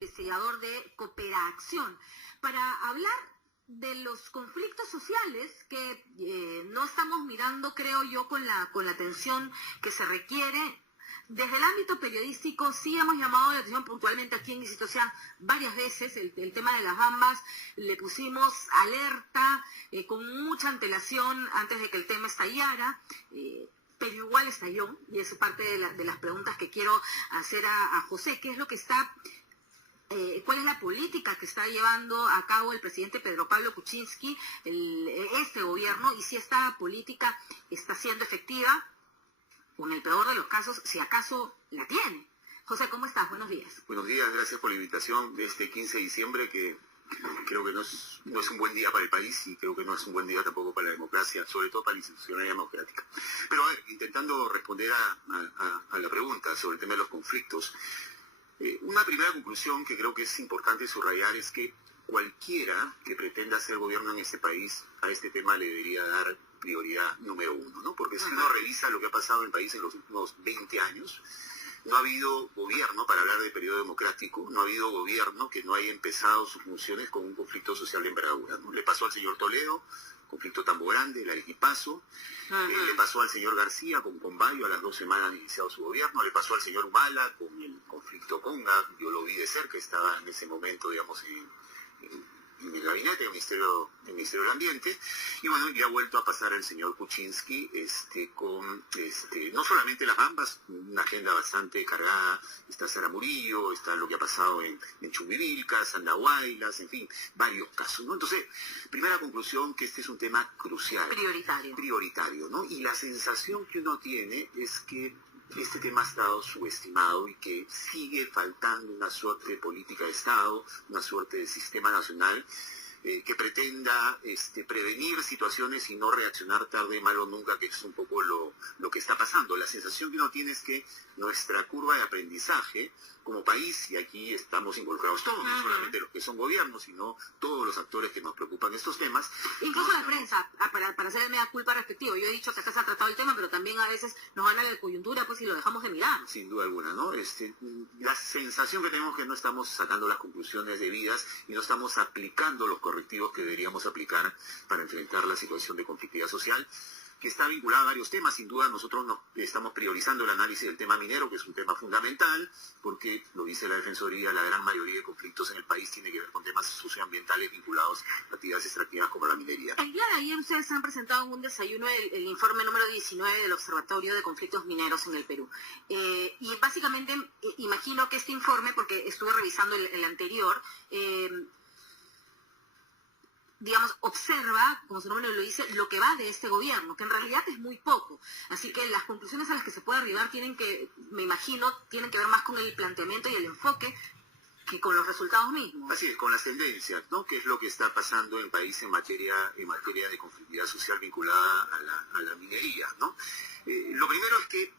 investigador de Cooperación, para hablar de los conflictos sociales que no estamos mirando, creo yo, con la atención que se requiere. Desde el ámbito periodístico sí hemos llamado la atención puntualmente aquí en Iquitos varias veces, el tema de las bambas, le pusimos alerta con mucha antelación antes de que el tema estallara, pero igual estalló, y es parte de las preguntas que quiero hacer a José. ¿Qué es lo que está, cuál es la política que está llevando a cabo el presidente Pedro Pablo Kuczynski, este gobierno, y si esta política está siendo efectiva? O en el peor de los casos, si acaso la tiene. José, ¿cómo estás? Buenos días. Buenos días, gracias por la invitación de este 15 de diciembre, que creo que no es un buen día para el país y creo que no es un buen día tampoco para la democracia, sobre todo para la institucionalidad democrática. Pero a ver, intentando responder a la pregunta sobre el tema de los conflictos, una primera conclusión que creo que es importante subrayar es que cualquiera que pretenda hacer gobierno en este país a este tema le debería dar prioridad número uno, ¿no? Porque si uno revisa lo que ha pasado en el país en los últimos 20 años, no ha habido gobierno, para hablar de periodo democrático, no ha habido gobierno que no haya empezado sus funciones con un conflicto social de envergadura, ¿no? Le pasó al señor Toledo, conflicto Tambo Grande, el Arequipazo, le pasó al señor García con Combayo a las 2 semanas de iniciado su gobierno, le pasó al señor Humala con el conflicto Conga, yo lo vi de cerca, estaba en ese momento, digamos, en el gabinete del Ministerio del Ambiente, y bueno, ya ha vuelto a pasar el señor Kuczynski con no solamente las bambas, una agenda bastante cargada, está Sara Murillo, está lo que ha pasado en Chumbivilcas, Andahuaylas, en fin, varios casos, ¿no? Entonces, primera conclusión, que este es un tema crucial. Prioritario, ¿no? Y la sensación que uno tiene es que este tema ha estado subestimado y que sigue faltando una suerte de política de Estado, una suerte de sistema nacional que pretenda prevenir situaciones y no reaccionar tarde, mal o nunca, que es un poco lo que está pasando. La sensación que uno tiene es que nuestra curva de aprendizaje como país, y aquí estamos involucrados todos, no solamente los que son gobiernos, sino todos los actores que nos preocupan estos temas. Incluso la prensa, para hacer mea culpa respectivo. Yo he dicho que acá se ha tratado el tema, pero también a veces nos gana la coyuntura, pues, si lo dejamos de mirar. Sin duda alguna, ¿no? La sensación que tenemos es que no estamos sacando las conclusiones debidas y no estamos aplicando los correctivos que deberíamos aplicar para enfrentar la situación de conflictividad social, que está vinculada a varios temas. Sin duda nosotros estamos priorizando el análisis del tema minero, que es un tema fundamental, porque, lo dice la Defensoría, la gran mayoría de conflictos en el país tiene que ver con temas socioambientales vinculados a actividades extractivas como la minería. El día de ayer ustedes han presentado en un desayuno el informe número 19 del Observatorio de Conflictos Mineros en el Perú. Y básicamente, imagino que este informe, porque estuve revisando el anterior, digamos, observa, como su nombre lo dice, lo que va de este gobierno, que en realidad es muy poco. Así que las conclusiones a las que se puede arribar tienen que ver más con el planteamiento y el enfoque que con los resultados mismos. Así es, con las tendencias, ¿no? ¿Qué es lo que está pasando en el país en materia de conflictividad social vinculada a la minería, ¿no? Lo primero es que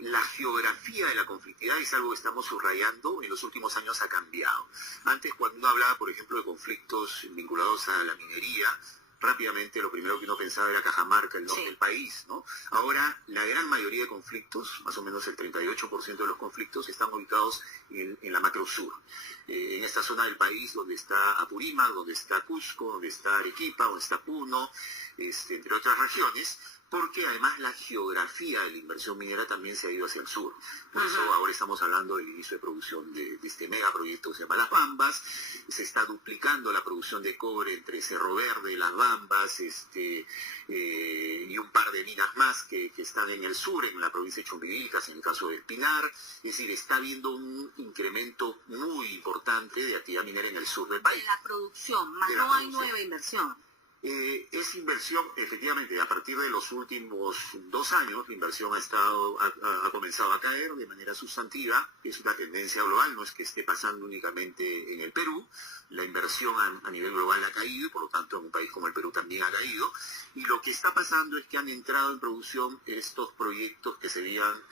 la geografía de la conflictividad es algo que estamos subrayando, en los últimos años ha cambiado. Antes, cuando uno hablaba, por ejemplo, de conflictos vinculados a la minería, rápidamente lo primero que uno pensaba era Cajamarca, el norte del país, ¿no? Ahora, la gran mayoría de conflictos, más o menos el 38% de los conflictos, están ubicados en la macro sur. En esta zona del país donde está Apurímac, donde está Cusco, donde está Arequipa, donde está Puno, entre otras regiones, porque además la geografía de la inversión minera también se ha ido hacia el sur. Por eso ahora estamos hablando del inicio de producción de este megaproyecto que se llama Las Bambas. Se está duplicando la producción de cobre entre Cerro Verde, Las Bambas, y un par de minas más que están en el sur, en la provincia de Chumbivilcas, en el caso de Pinar. Es decir, está habiendo un incremento muy importante de actividad minera en el sur del país. De la producción, más no hay nueva inversión. Es inversión, efectivamente, a partir de los últimos 2 años, la inversión ha comenzado a caer de manera sustantiva. Es una tendencia global, no es que esté pasando únicamente en el Perú. La inversión a nivel global ha caído y por lo tanto en un país como el Perú también ha caído. Y lo que está pasando es que han entrado en producción estos proyectos que se habían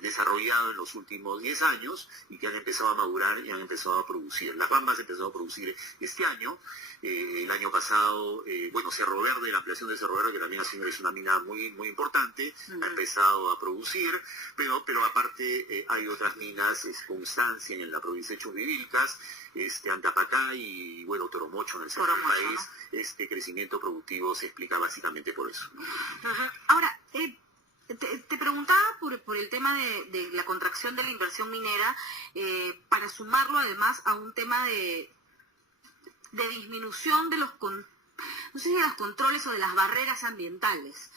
desarrollado en los últimos 10 años y que han empezado a madurar y han empezado a producir. Las Bambas empezaron a producir este año. El año pasado Cerro Verde, la ampliación de Cerro Verde, que también es una mina muy, muy importante, ha empezado a producir, pero aparte hay otras minas, Constancia en la provincia de Chumbivilcas, Antapacá y, Toromocho en el centro del país. ¿No? Este crecimiento productivo se explica básicamente por eso. Ahora, te preguntaba por el tema de la contracción de la inversión minera, para sumarlo además a un tema de disminución de los no sé si de los controles o de las barreras ambientales,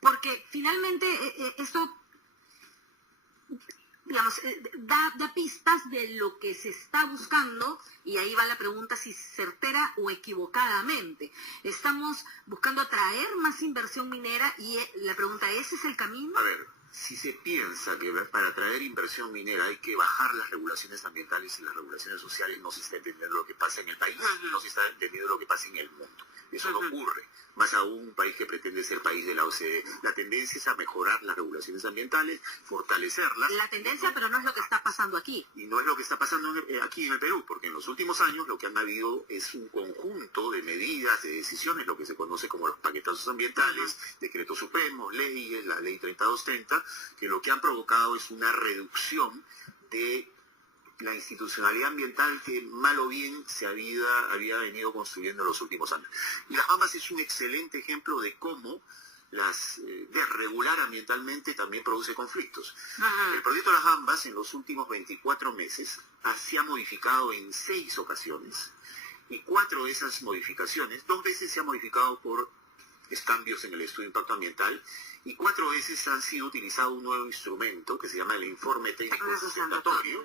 porque finalmente esto, digamos, da pistas de lo que se está buscando, y ahí va la pregunta si certera o equivocadamente. Estamos buscando atraer más inversión minera y la pregunta, ¿ese es el camino? A ver, si se piensa que para atraer inversión minera hay que bajar las regulaciones ambientales y las regulaciones sociales, no se está entendiendo lo que pasa en el país, no se está entendiendo lo que pasa en el mundo. Eso no ocurre. Más aún un país que pretende ser país de la OCDE. La tendencia es a mejorar las regulaciones ambientales, fortalecerlas. La tendencia, pero no es lo que está pasando aquí. Y no es lo que está pasando aquí en el Perú, porque en los últimos años lo que han habido es un conjunto de medidas, de decisiones, lo que se conoce como los paquetazos ambientales, decretos supremos, leyes, la ley 3230, que lo que han provocado es una reducción de la institucionalidad ambiental que mal o bien se había venido construyendo en los últimos años. Y Las Bambas es un excelente ejemplo de cómo desregular ambientalmente también produce conflictos. El proyecto de Las Bambas en los últimos 24 meses se ha modificado en 6 ocasiones, y 4 de esas modificaciones, 2 veces se ha modificado por cambios en el estudio de impacto ambiental, y 4 veces han sido utilizado un nuevo instrumento que se llama el informe técnico sustentatorio,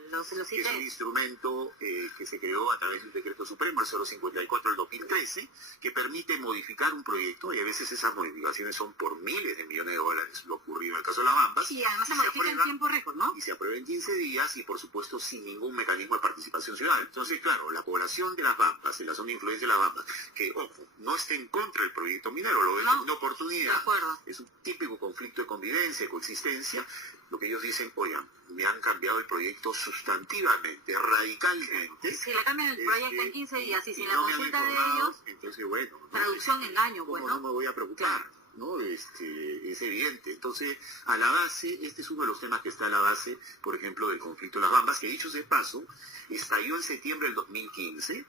que es un instrumento que se creó a través de un decreto supremo, el 054 del 2013, que permite modificar un proyecto, y a veces esas modificaciones son por miles de millones de dólares, lo ocurrido en el caso de Las Bambas. Y además se modifica en tiempo récord, ¿no? Y se aprueba en 15 días, y por supuesto sin ningún mecanismo de participación ciudadana. Entonces, claro, la población de Las Bambas, de la zona de influencia de Las Bambas, que, ojo, no está en contra del proyecto minero, lo ven como una oportunidad. De acuerdo. Es un típico conflicto de convivencia, de coexistencia. Lo que ellos dicen, oigan, me han cambiado el proyecto sustantivamente, radicalmente. Si le cambian el proyecto en 15 días y sin la consulta de ellos, entonces, bueno, traducción en año, pues, no me voy a preocupar. Claro. ¿No? Es evidente. Entonces, a la base, este es uno de los temas que está a la base, por ejemplo, del conflicto de Las Bambas, que dicho sea de paso, estalló en septiembre del 2015,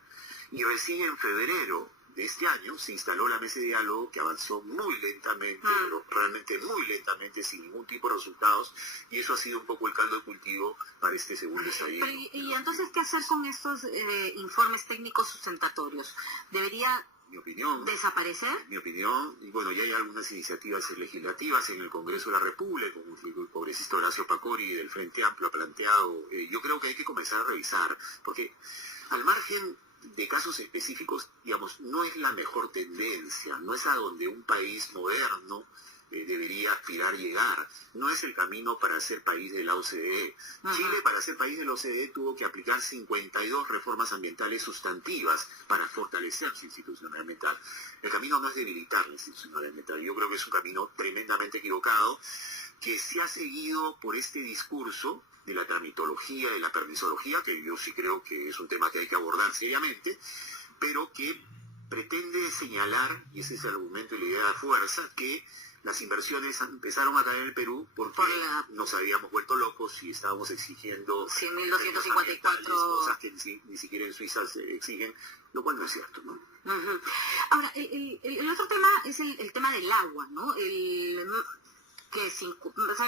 y recién en febrero de este año se instaló la mesa de diálogo, que avanzó muy lentamente, pero realmente muy lentamente, sin ningún tipo de resultados, y eso ha sido un poco el caldo de cultivo para este segundo estallido. ¿Y entonces qué hacer con estos informes técnicos sustentatorios? ¿Debería mi opinión, desaparecer? Mi opinión, y bueno, ya hay algunas iniciativas legislativas en el Congreso de la República, como el congresista Horacio Pacori del Frente Amplio ha planteado. Yo creo que hay que comenzar a revisar, porque al margen de casos específicos, digamos, no es la mejor tendencia, no es a donde un país moderno debería aspirar llegar. No es el camino para ser país de la OCDE. Chile, para ser país de la OCDE, tuvo que aplicar 52 reformas ambientales sustantivas para fortalecer su institucionalidad ambiental. El camino no es debilitar la institucionalidad ambiental. Yo creo que es un camino tremendamente equivocado, que se ha seguido por este discurso de la tramitología, de la permisología, que yo sí creo que es un tema que hay que abordar seriamente, pero que pretende señalar, y ese es el argumento y la idea de fuerza, que las inversiones empezaron a caer en el Perú porque nos habíamos vuelto locos y estábamos exigiendo 100.254 cosas que ni siquiera en Suiza se exigen, lo cual no es cierto, ¿no? Ahora, el otro tema es el tema del agua, ¿no? Que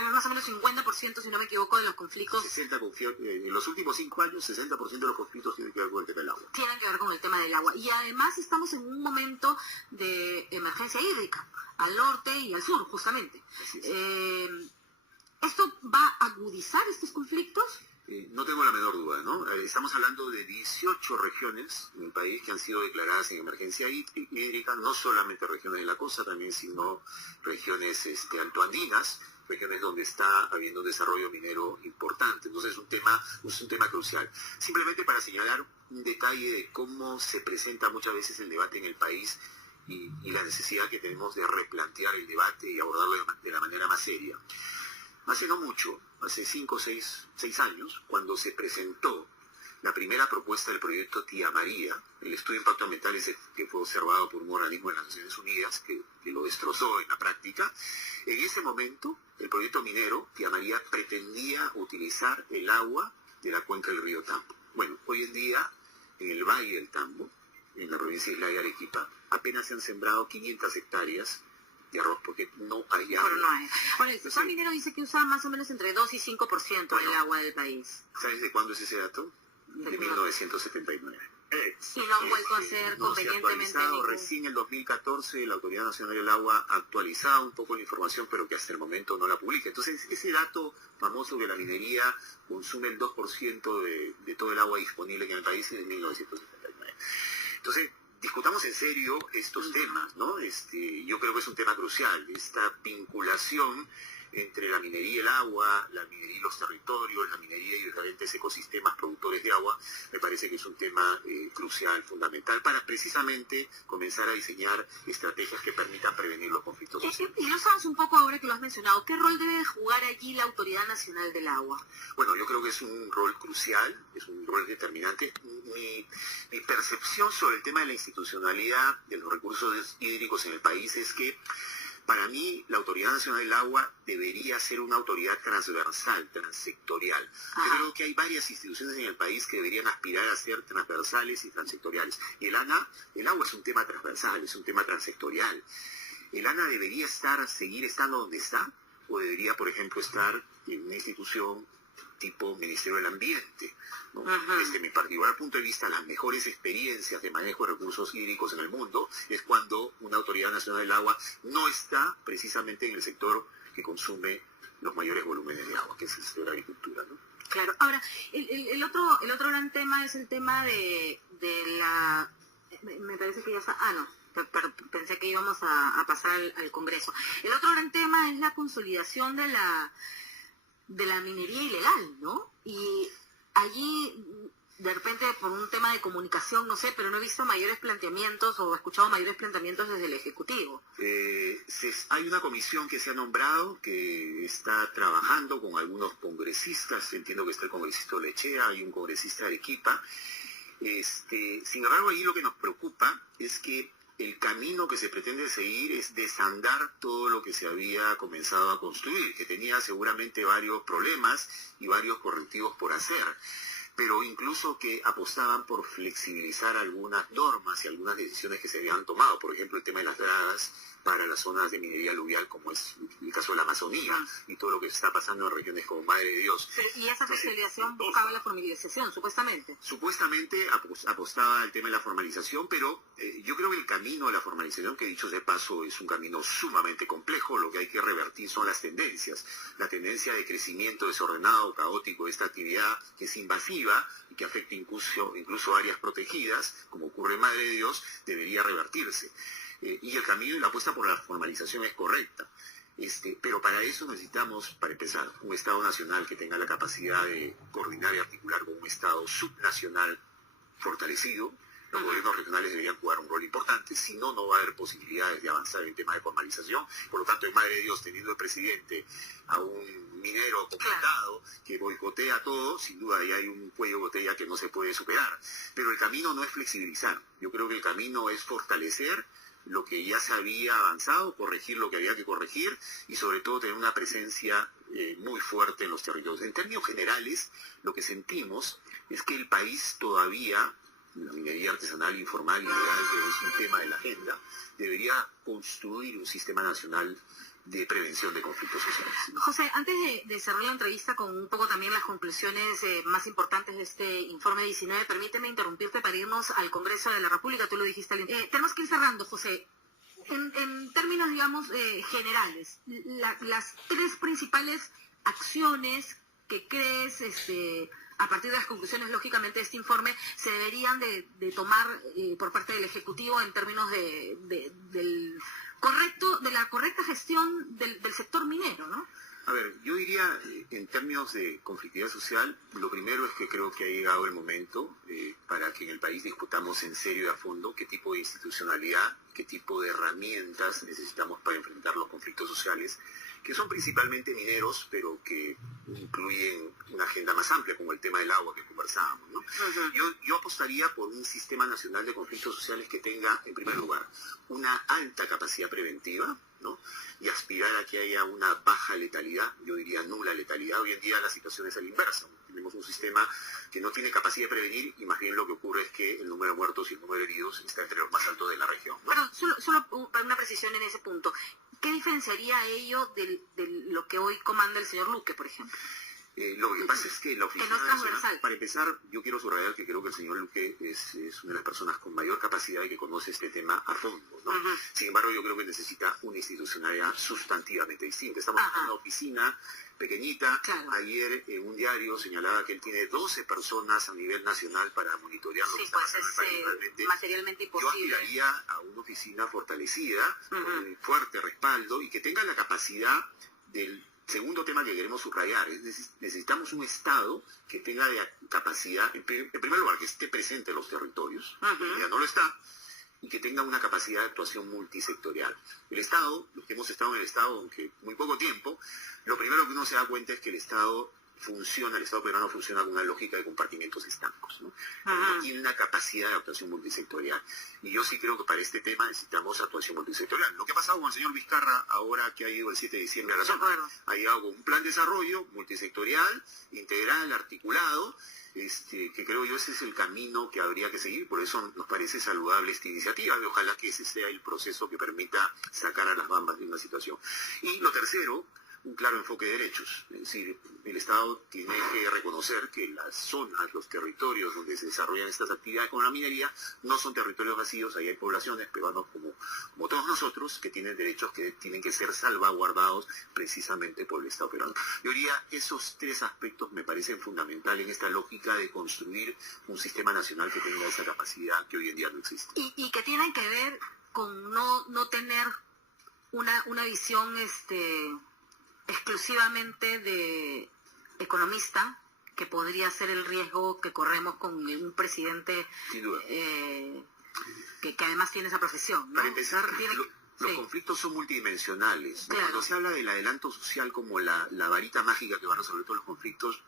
más o menos 50%, si no me equivoco, de los conflictos... en los últimos 5 años, 60% de los conflictos tienen que ver con el tema del agua. Tienen que ver con el tema del agua. Y además estamos en un momento de emergencia hídrica, al norte y al sur, justamente. ¿Esto va a agudizar estos conflictos? No tengo la menor duda, ¿no? Estamos hablando de 18 regiones en el país que han sido declaradas en emergencia hídrica, no solamente regiones de la costa, también sino regiones altoandinas, regiones donde está habiendo un desarrollo minero importante. Entonces es un tema crucial. Simplemente para señalar un detalle de cómo se presenta muchas veces el debate en el país y la necesidad que tenemos de replantear el debate y abordarlo de la manera más seria. Hace no mucho, hace 5 o 6 años, cuando se presentó la primera propuesta del proyecto Tía María. El estudio de impacto ambiental es el que fue observado por un organismo de las Naciones Unidas que lo destrozó en la práctica. En ese momento, el proyecto minero Tía María pretendía utilizar el agua de la cuenca del río Tambo. Bueno, hoy en día, en el Valle del Tambo, en la provincia de Islay de Arequipa, apenas se han sembrado 500 hectáreas de arroz porque no hay agua. Pero no hay. Bueno, el sector minero dice que usa más o menos entre 2 y 5% del agua del país. ¿Sabes de cuándo es ese dato? De 1979. Y no han vuelto a ser convenientemente ningún... Recién en el 2014 la Autoridad Nacional del Agua ha actualizado un poco la información, pero que hasta el momento no la publica. Entonces, ese dato famoso que la minería consume el 2% de todo el agua disponible en el país es de 1979. Entonces, discutamos en serio estos temas, ¿no? Yo creo que es un tema crucial, esta vinculación entre la minería y el agua, la minería y los territorios, la minería y diferentes ecosistemas productores de agua, me parece que es un tema crucial, fundamental, para precisamente comenzar a diseñar estrategias que permitan prevenir los conflictos sociales. Y lo sabes un poco ahora que lo has mencionado, ¿qué rol debe jugar allí la Autoridad Nacional del Agua? Bueno, yo creo que es un rol crucial, es un rol determinante. Mi percepción sobre el tema de la institucionalidad de los recursos hídricos en el país es que para mí, la Autoridad Nacional del Agua debería ser una autoridad transversal, transsectorial. Yo creo que hay varias instituciones en el país que deberían aspirar a ser transversales y transsectoriales. Y el agua es un tema transversal, es un tema transsectorial. El ANA debería seguir estando donde está, o debería, por ejemplo, estar en una institución tipo Ministerio del Ambiente, ¿no? Desde mi particular punto de vista, las mejores experiencias de manejo de recursos hídricos en el mundo es cuando una Autoridad Nacional del Agua no está precisamente en el sector que consume los mayores volúmenes de agua, que es el sector de la agricultura, ¿no? Claro. Ahora, el otro gran tema es el tema de la... Me parece que ya está... no. Pero pensé que íbamos a pasar al Congreso. El otro gran tema es la consolidación de la minería ilegal, ¿no? Y allí, de repente, por un tema de comunicación, no sé, pero no he visto mayores planteamientos o he escuchado mayores planteamientos desde el Ejecutivo. Hay una comisión que se ha nombrado que está trabajando con algunos congresistas. Entiendo que está el congresista Lechea, hay un congresista de Arequipa. Sin embargo, ahí lo que nos preocupa es que el camino que se pretende seguir es desandar todo lo que se había comenzado a construir, que tenía seguramente varios problemas y varios correctivos por hacer, pero incluso que apostaban por flexibilizar algunas normas y algunas decisiones que se habían tomado, por ejemplo el tema de las gradas para las zonas de minería aluvial, como es el caso de la Amazonía, y todo lo que está pasando en regiones como Madre de Dios. Y esa flexibilización buscaba la formalización, supuestamente. Supuestamente apostaba al tema de la formalización, pero yo creo que el camino de la formalización, que dicho de paso es un camino sumamente complejo, lo que hay que revertir son las tendencias. La tendencia de crecimiento desordenado, caótico de esta actividad, que es invasiva y que afecta incluso áreas protegidas, como ocurre en Madre de Dios, debería revertirse. Y el camino y la apuesta por la formalización es correcta. Pero para eso necesitamos, para empezar, un Estado nacional que tenga la capacidad de coordinar y articular con un Estado subnacional fortalecido. Los gobiernos regionales deberían jugar un rol importante, si no, no va a haber posibilidades de avanzar en el tema de formalización. Por lo tanto, en Madre de Dios, teniendo de presidente a un minero completado que boicotea todo, sin duda ahí hay un cuello de botella que no se puede superar. Pero el camino no es flexibilizar. Yo creo que el camino es fortalecer lo que ya se había avanzado, corregir lo que había que corregir y sobre todo tener una presencia muy fuerte en los territorios. En términos generales, lo que sentimos es que el país todavía, la minería artesanal, informal, ilegal, que es un tema de la agenda, debería construir un sistema nacional de prevención de conflictos sociales. José, antes de cerrar la entrevista con un poco también las conclusiones más importantes de este informe 19, permíteme interrumpirte para irnos al Congreso de la República, tú lo dijiste al inicio. Tenemos que ir cerrando, José. En términos, digamos, generales, las tres principales acciones que crees, a partir de las conclusiones, lógicamente, de este informe, se deberían de tomar por parte del Ejecutivo en términos de la correcta gestión del sector minero, ¿no? A ver, yo diría, en términos de conflictividad social, lo primero es que creo que ha llegado el momento para que en el país discutamos en serio y a fondo qué tipo de institucionalidad, qué tipo de herramientas necesitamos para enfrentar los conflictos sociales. que son principalmente mineros, pero que incluyen una agenda más amplia, como el tema del agua que conversábamos, ¿no? Yo apostaría por un sistema nacional de conflictos sociales que tenga, en primer lugar, una alta capacidad preventiva, ¿no? Y aspirar a que haya una baja letalidad, yo diría nula letalidad. Hoy en día la situación es a la inversa. Tenemos un sistema que no tiene capacidad de prevenir y más bien lo que ocurre es que el número de muertos y el número de heridos está entre los más altos de la región, ¿no? Pero solo para una precisión en ese punto, ¿qué diferenciaría ello de lo que hoy comanda el señor Luque, por ejemplo? Lo que pasa es que la Oficina no es Nacional, transversal. para empezar, yo quiero subrayar que creo que el señor Luque es una de las personas con mayor capacidad y que conoce este tema a fondo, ¿no? Sin embargo, yo creo que necesita una institucionalidad sustantivamente distinta. Estamos en una oficina pequeñita. Claro. Ayer en un diario señalaba que él tiene 12 personas a nivel nacional para monitorear lo que está pasando en el país. Realmente, materialmente imposible. yo aspiraría a una oficina fortalecida, con fuerte respaldo y que tenga la capacidad del segundo tema que queremos subrayar. Necesitamos un Estado que tenga la capacidad, en primer lugar, que esté presente en los territorios, ya no lo está, y que tenga una capacidad de actuación multisectorial. El Estado, los que hemos estado en el Estado, aunque muy poco tiempo, lo primero que uno se da cuenta es que el Estado peruano funciona con una lógica de compartimentos estancos, ¿no? No tiene una capacidad de actuación multisectorial. Y yo sí creo que para este tema necesitamos actuación multisectorial. Lo que ha pasado con el señor Vizcarra ahora que ha ido el 7 de diciembre a la zona, ha llegado con un plan de desarrollo multisectorial, integral, articulado, que creo yo ese es el camino que habría que seguir. Por eso nos parece saludable esta iniciativa y ojalá que ese sea el proceso que permita sacar a las bambas de una situación. Y lo tercero, un claro enfoque de derechos. Es decir, el Estado tiene que reconocer que las zonas, los territorios donde se desarrollan estas actividades como la minería, no son territorios vacíos, ahí hay poblaciones, peruanos como todos nosotros, que tienen derechos que tienen que ser salvaguardados precisamente por el Estado peruano. Yo diría, esos tres aspectos me parecen fundamentales en esta lógica de construir un sistema nacional que tenga esa capacidad que hoy en día no existe. Y que tienen que ver con no tener una visión exclusivamente de economista, que podría ser el riesgo que corremos con un presidente sin duda. Que además tiene esa profesión, ¿no? Para empezar, los conflictos son multidimensionales. Claro. Cuando se habla del adelanto social como la varita mágica que va a resolver todos los conflictos,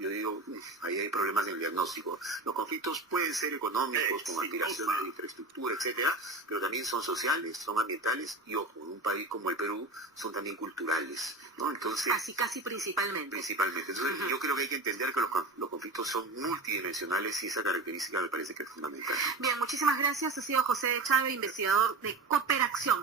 yo digo, ahí hay problemas en el diagnóstico. Los conflictos pueden ser económicos, con aspiraciones de infraestructura, etcétera, pero también son sociales, son ambientales y, ojo, en un país como el Perú, son también culturales, ¿no? Entonces, casi principalmente. Entonces, yo creo que hay que entender que los conflictos son multidimensionales y esa característica me parece que es fundamental. Bien, muchísimas gracias. Ha sido José Chávez, investigador de Cooperacción.